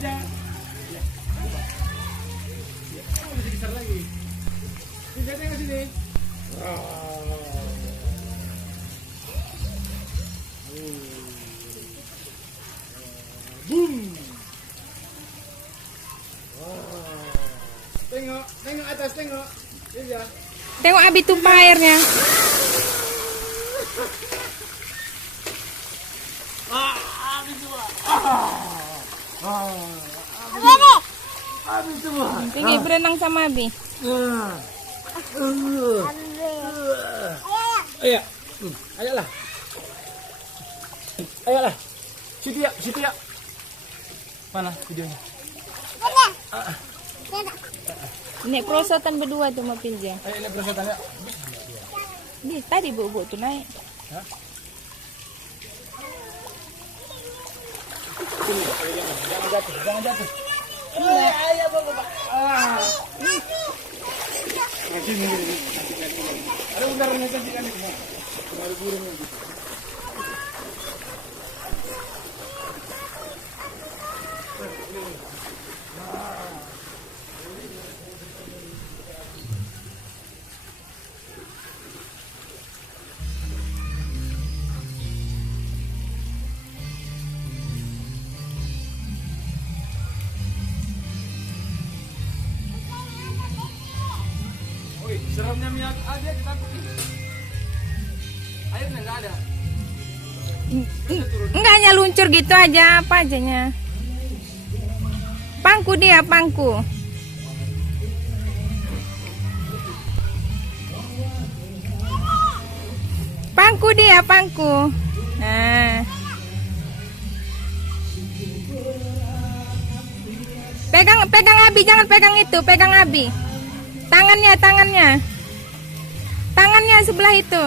aja. Lebih besar lagi. Ini tengok sini. Boom. Tengok atas, tengok. Iya. Tengok Abi tumpah airnya. Habis semua. Habis semua. Pergi berenang sama Abi. Ayo. Ayolah. Ayolah. Situ ya. Mana videonya? Naik perosotan berdua tuh mobil dia. Ayo ini perosotan ya. Tadi bu tuh naik. Hah? Sini, jangan jatuh. Ayo Bapak. Sini. Ada udaranya cantik kan ini. Ada burungnya gitu. Seramnya minyak aja ditakutin. Airnya nggak ada. Enggak, hanya luncur gitu aja, apa ajanya. Pangku dia, pangku. Pangku dia, pangku. Nah. Pegang Abi, jangan pegang itu, pegang Abi. Tangannya sebelah itu.